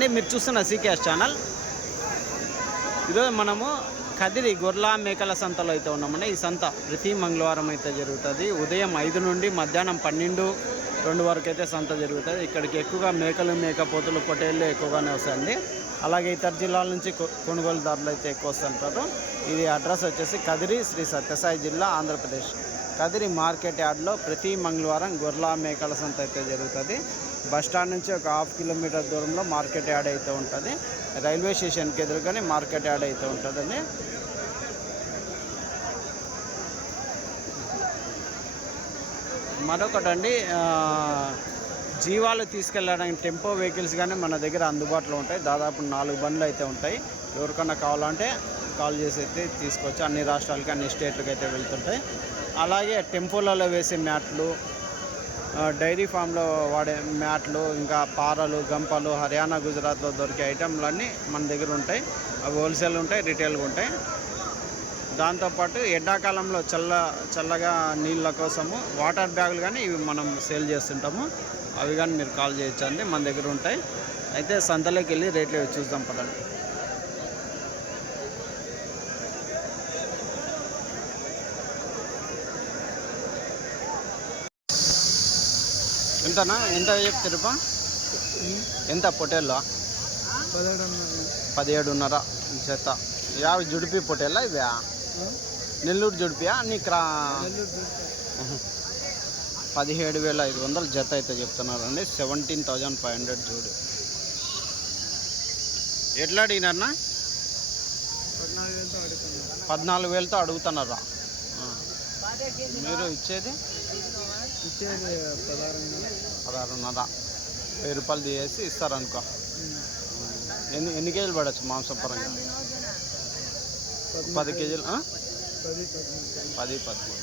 అండి, మీరు చూస్తున్న సీకేఎస్ ఛానల్. ఈరోజు మనము కదిరి గొర్రెల మేకల సంతలో అయితే ఉన్నామండి. ఈ సంత ప్రతి మంగళవారం అయితే జరుగుతుంది. ఉదయం 5 నుండి మధ్యాహ్నం 12 వరకు అయితే సంత జరుగుతుంది. ఇక్కడికి ఎక్కువగా మేకలు, మేకపోతులు, పొట్టేళ్ళు ఎక్కువగానే వస్తాయండి. అలాగే ఇతర జిల్లాల నుంచి కొనుగోలుదారులు అయితే ఎక్కువ వస్తుంటారు. ఇది అడ్రస్ వచ్చేసి కదిరి, శ్రీ సత్యసాయి జిల్లా, ఆంధ్రప్రదేశ్. కదిరి మార్కెట్ యార్డ్లో ప్రతి మంగళవారం గొర్రెల మేకల సంత అయితే జరుగుతుంది. బస్టాండ్ నుంచి ఒక 1/2 కిలోమీటర్ దూరంలో మార్కెట్ యార్డ్ అయితే ఉంటుంది. రైల్వే స్టేషన్కి ఎదురుగానే మార్కెట్ యార్డ్ అయితే ఉంటుందండి. మరొకటండి, జీవాలు తీసుకెళ్ళడానికి టెంపో వెహికల్స్ కానీ మన దగ్గర అందుబాటులో ఉంటాయి. దాదాపు 4 బండ్లు అయితే ఉంటాయి. ఎవరికన్నా కావాలంటే కాల్ చేసి అయితే తీసుకోవచ్చు. అన్ని రాష్ట్రాలకి, అన్ని స్టేట్లకు అయితే వెళ్తుంటాయి. అలాగే టెంపోలలో వేసే మ్యాట్లు, డైరీ ఫామ్లో వాడే మ్యాట్లు, ఇంకా పారలు, గంపలు హర్యానా, గుజరాత్లో దొరికే ఐటెంలన్నీ మన దగ్గర ఉంటాయి. అవి హోల్సేల్ ఉంటాయి, రిటైల్గా ఉంటాయి. దాంతోపాటు ఎండాకాలంలో చల్లగా నీళ్ళ కోసము వాటర్ బ్యాగులు కానీ ఇవి మనం సేల్ చేస్తుంటాము. అవి కానీ మీరు కాల్ చేయొచ్చు అండి, మన దగ్గర ఉంటాయి. అయితే సంతలోకి వెళ్ళి రేట్లు చూద్దాం పదండి. ఎంతనా, ఎంత చెప్తారుపా? ఎంత పొట్టేళ్ళ? 17.5 జత. యావి జుడిపి పొట్టేళ్ళ ఇవా? నెల్లూరు జుడిపియా? నీ 17,500 జత అయితే చెప్తున్నారండి. 17,500 జోడి. ఎట్లా అడిగినారన్నా? 14,000తో అడుగుతున్నారా? మీరు ఇచ్చేది 16,500. 1000 రూపాయలు తీసేసి ఇస్తారనుకో. ఎన్ని కేజీలు పడవచ్చు మాంసం పరంగా? 10 కేజీలు. 10-13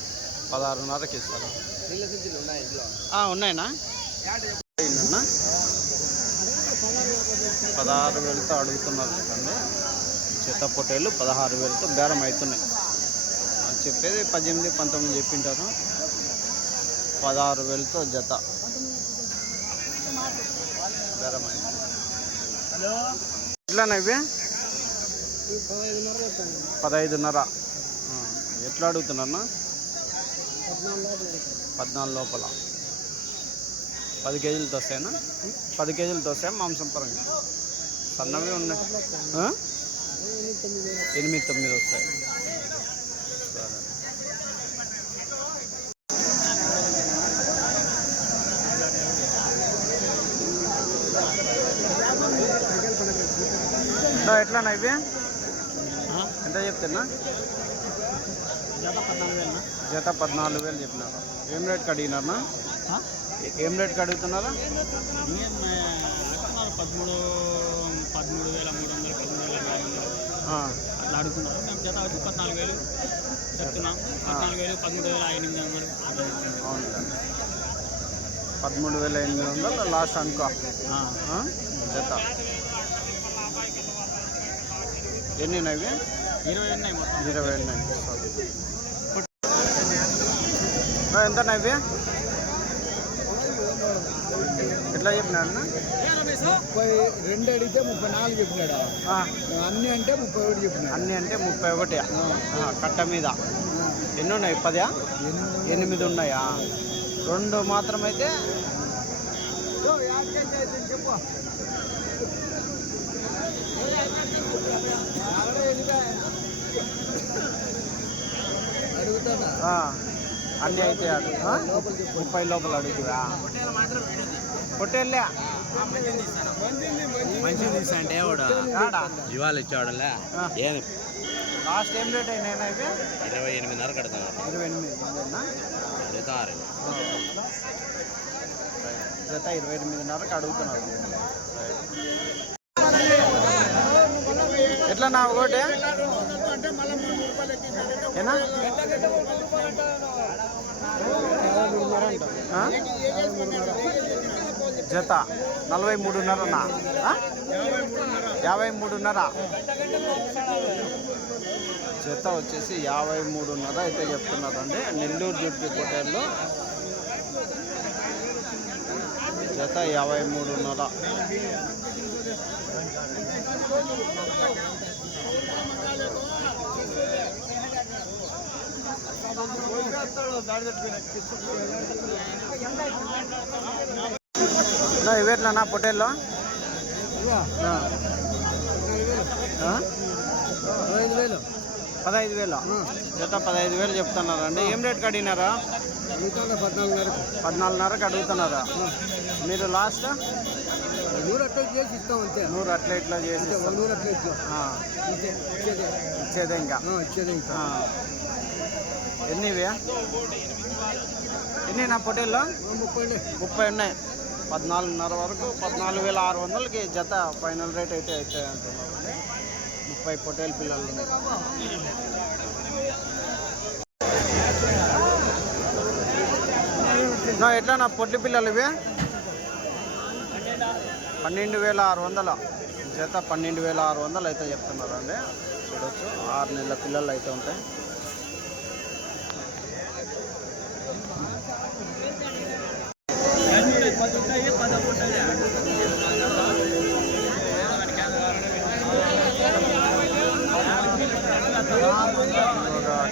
16,500కి ఇస్తారా? ఉన్నాయినా? 16,000తో అడుగుతున్నారు అండి. చెత్త పొట్టేళ్ళు 16,000తో బేరం అవుతున్నాయి. చెప్పేది 18-19 చెప్పింటారు. 16,000తో జత బేరం అయింది. ఎట్లానా ఇవి? 15.5. ఎట్లా అడుగుతున్నా? 14 లోపల. 10 కేజీలతో వస్తాయనా? 10 కేజీలతో వస్తాయా మాంసం పరంగా? సన్నవి ఉన్నాయి. 8-9 వస్తాయి. సరే, ఎట్లానా ఇవి? ఎంత చెప్తున్నా? జత 14,000 చెప్పినారా? ఏం రేట్కి అడిగినారన్నా? ఏం రేట్కి అడుగుతున్నారా? 13,300 అట్లా అడుగుతున్నారు. మేము జత వచ్చి 14,000 చెప్తున్నాం. 14,000, 13,800. అవును, 13,800 లాస్ట్ అనుకో జత. ఎన్ని ఉన్నాయి? 20 ఉన్నాయి. మొత్తం 20 ఉన్నాయి. ఎంత ఇవి? ఎట్లా చెప్పినాడు? 32 అడిగితే 34 చెప్పినాడు. అన్నీ అంటే 31 చెప్పినాడు. అన్నీ అంటే 31. కట్ట మీద ఎన్ని ఉన్నాయి? 10? 8 ఉన్నాయా? 2 మాత్రమైతే అన్నీ అయితే 30 లోపల అడుగుతురా? పొట్టేళ్ళే మంచిగా తీసా అంటే జీవాలు ఇచ్చాడులే. లాస్ట్ ఏం రేట్ అయినా ఇవి? 28.5 కడతాను. 28 అడుగుతారు. జత 28.5కి అడుగుతున్నారు. ఎట్లా నా ఒకటి ఏనా? జత 43.5. 53.5 జత వచ్చేసి 53.5 అయితే చెప్తున్నారండి. నెల్లూరు జుట్టు పొట్టేళ్ళు జత 53.5. ఇవేట్లనా పొట్టేల్లో 15,000 జత 15,000 చెప్తున్నారండి. ఏం రేట్ అడిగినారా? 14,500కి అడుగుతున్నారా? మీరు లాస్ట్ 100 అట్లా చేసి ఇస్తాం అంతే. 100 అట్లా ఇట్లా చేసి 100 అట్లా ఇచ్చేదే ఇంకా. ఎన్ని ఇవి? ఎన్ని నా పొట్టేల్లో? 30 ఉన్నాయి. 14,500 వరకు 14,600కి జత ఫైనల్ రేట్ అయితే అవుతాయి అంటున్నారండి. 30 పొట్టేలు పిల్లలు ఉన్నాయి. ఎట్లా నా పొట్టి పిల్లలు ఇవి? 12,600 జత 12,600 అయితే చెప్తున్నారండి. చూడొచ్చు 6 నెలల పిల్లలు అయితే ఉంటాయి.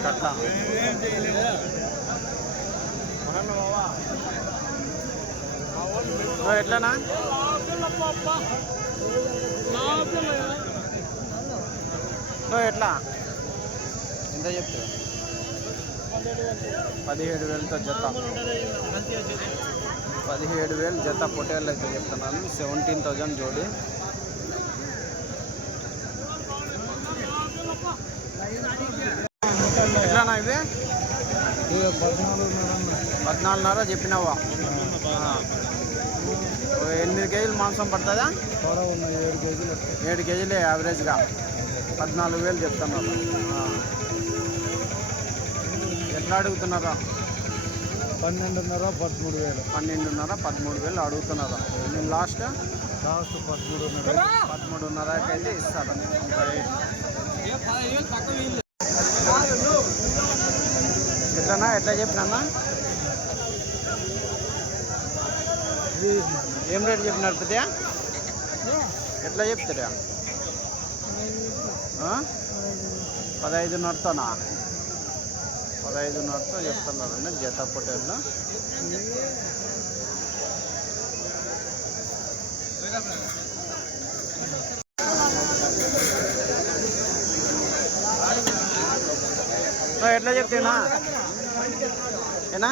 కట్ట ఎట్లనా? ఎట్లా ఎంత చెప్తా? 17,000తో జత. 17,000 జత పొట్టేళ్ళు అయితే చెప్తున్నాను. 17,000 జోడి. ఎట్లానా ఇవి? 14,500 చెప్పినావా? 8 కేజీలు మాంసం పడుతుందా? 7 కేజీలే యావరేజ్గా. 14,000 చెప్తున్నారు. ఎట్లా అడుగుతున్నారా? 12,500 13,000. 12,500 అడుగుతున్నారా? నేను లాస్ట్ 13,500కి అయితే ఇస్తాను. ఎట్లన్నా ఎట్లా చెప్పినా? ఏం రేట్ చెప్పినారు పెద్ద? ఎట్లా చెప్తారా? 15,500తోనా? 15,500తో చెప్తున్నారండి జత పొట్టేళ్ళు. ఎట్లా చెప్తున్నా ఏనా?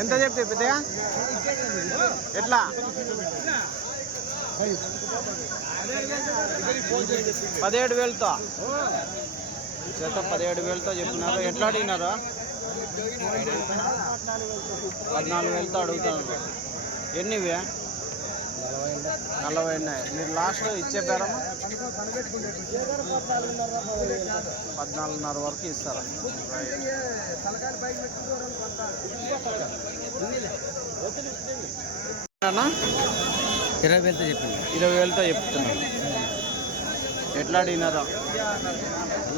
ఎంత చెప్తే పెద్దగా? ఎట్లా? 17,000తో జత 17,000తో చెప్తున్నారు. ఎట్లా అడిగినారు? 14,000తో అడుగుతున్నారు. ఎన్నివి? 40 ఉన్నాయి. మీరు లాస్ట్ ఇచ్చే బేరమా? 14,500 వరకు ఇస్తారా? 20,000తో చెప్పింది. 20,000తో చెప్తున్నాను. ఎట్లా అడిగినారా?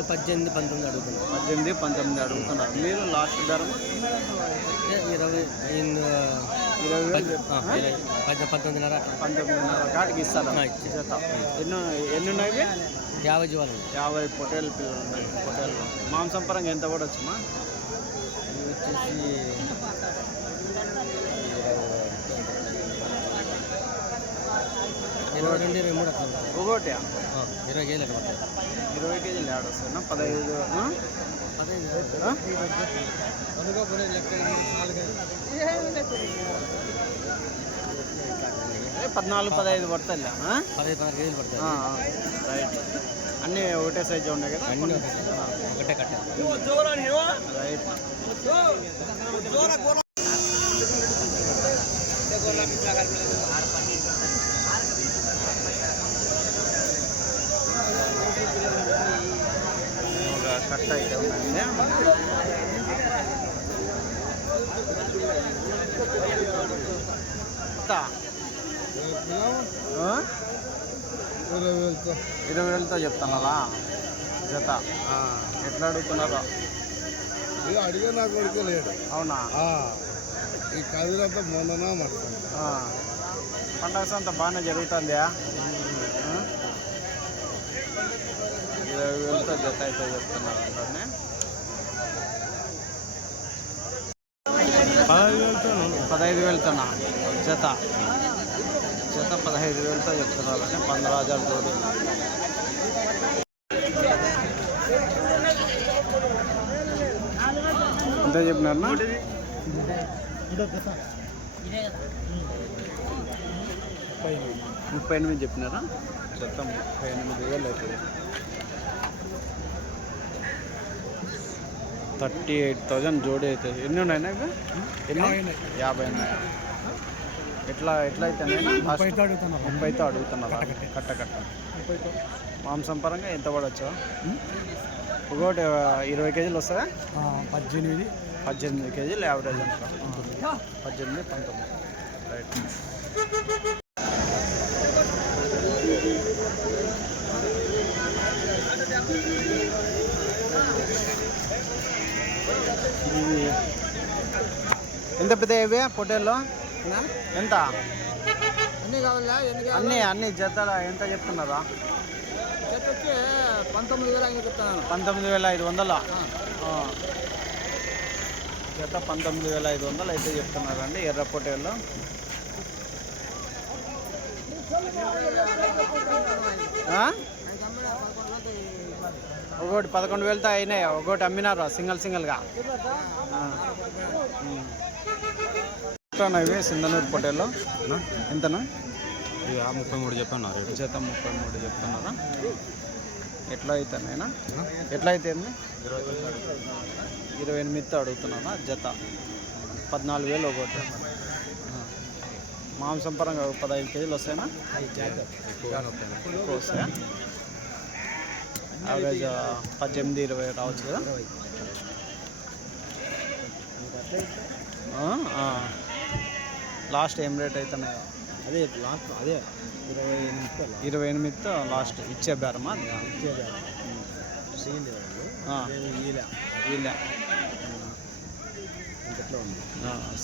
18, 19 అడుగుతున్నారు. 18, 19 అడుగుతున్నారు. మీరు లాస్ట్ బేరమా? 19,500 కాటికి ఇస్తారా? ఎన్ని ఉన్నాయి? 50 జీవాలు. 50 పొట్టేలు పిల్లలు ఉన్నాయి. పొట్టేళ్ళు మాంసం పరంగా ఎంత పడవచ్చుమా? ఇవి వచ్చేసి 22-23 అట్లా. ఒకటి 20 కేజీలు అట్లా. 20 కేజీలు యాడ్ వస్తాయి. 15 14-15 పడతాయి. 16 కేజీలు పడతాయి. రైట్. అన్నీ ఒకటే సైజు ఉన్నాయి కదా? ఒకటే కట్ట. రైట్. ఒక కట్ట అయితే ఉందండి. 20,000తో చెప్తున్నారా జత? ఎట్లా అడుగుతున్నారా? అడిగే నా కొడుకు లేడు. అవునా? ఈ కదిలంతా మొన్ననా మాట్లాడు. పండగ అంతా బాగానే జరుగుతుందా? 20,000తో జత అయితే చెప్తున్నారు అందరినీ. 15,000తోనా జత? జత 15,000తో చెప్తున్నారంటే 15,000 జోడి. ఎంత చెప్పినారన్నా? 38 చెప్పినారా? జత 38,000 అవుతుంది. 38,000 జోడి అవుతుంది. ఎన్ని ఉన్నాయినా ఇవి? ఎన్ని? 50 ఉన్నాయి. ఎట్లా అయితే 30తో అడుగుతున్నారా? కట్ట మాంసం పరంగా ఎంత పడవచ్చు? ఒకటి 20 కేజీలు వస్తాయా? 18 కేజీలు యావరేజ్ అంట. 18, 19. రైట్. ఎంత పెద్ద ఇవి పొట్టేళ్ళు? ఎంత అన్నీ కావాలా? అన్ని జతల ఎంత చెప్తున్నారా? 19,000 చెప్తాను. 19,500. జత 19,500 అయితే చెప్తున్నారండి ఎర్ర పొట్టేళ్ళు. ఒకటి 11,000తో అయినాయి. ఒకటి అమ్మినారు సింగిల్గా. ఇవి సింధనూరు పొట్టేళ్ళు ఎంతనా? 33 చెప్పాను. జత 33 చెప్తున్నారా? ఎట్లా అవుతానైనా? ఎట్లా అయితే 28తో అడుగుతున్నారా? జత 14,000 ఒకటి. మాంసం పరంగా 15 కేజీలు వస్తాయినా? ఎక్కువ వస్తాయా? యావరేజ్ 18-20 రావచ్చు కదా? లాస్ట్ ఏం రేట్ అవుతున్నాయో? అదే 28తో లాస్ట్ ఇచ్చే బేరమా? వీళ్ళ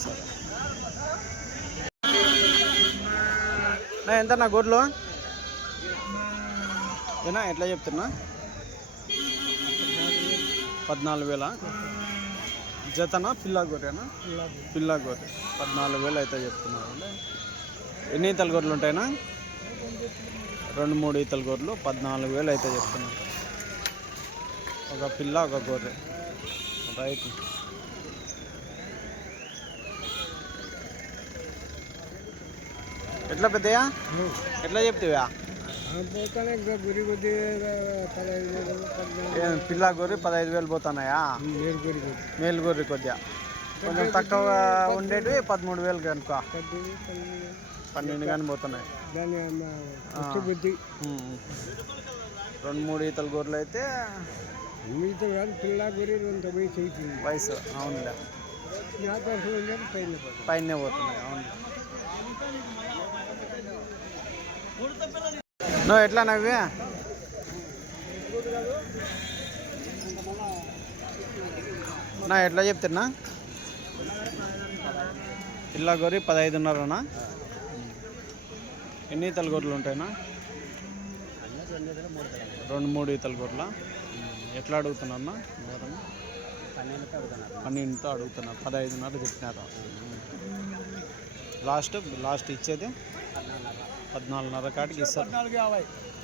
సరే. ఎంత నా గొర్రెలు ఏనా? ఎట్లా చెప్తున్నా? 14,000 జతనా? పిల్లా గొర్రెనా? పిల్లా గొర్రె 14,000 అయితే చెప్తున్నారు అండి. ఎన్ని ఈతల గొర్రెలు ఉంటాయినా? 2-3 ఈతల గొర్రెలు 14,000 అయితే చెప్తున్నారు. ఒక పిల్ల ఒక గొర్రె. రైట్. ఎట్లా పెద్దయా? ఎట్లా చెప్తావా? పిల్ల గొర్రె 15,000 పోతున్నాయా? మేలు గొర్రె కొద్దిగా కొంచెం తక్కువ ఉండేటివి 13,000 కనుక 12 కానీ పోతున్నాయి. 2-3 ఈతల గొర్రెలు అయితే వయసు అవునులే పైన పోతున్నాయి. అవును. నువ్వు ఎట్లా నవ్వి? నా ఎట్లా చెప్తున్నా? పిల్ల గొర్రె 15,500నా? ఎన్ని ఈతల గొర్రెలు ఉంటాయినా? 2-3 ఈతల గొర్రెల. ఎట్లా అడుగుతున్నా? 12తో అడుగుతున్నారు. 15,500 చెప్పినారు. లాస్ట్ ఇచ్చేది 14,500 కాటికి ఇస్తారు.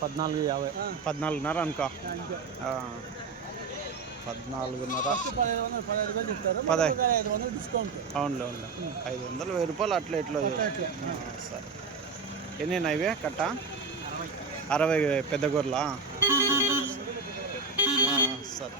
14,50. 14,500 అనుకో. 14,500 డిస్కౌంట్. అవునులే 500 1,000 అట్లా ఎట్లా? సరే. ఎన్ని ఇవే కట్ట? 60 పెద్ద గొర్రెలా? సరే.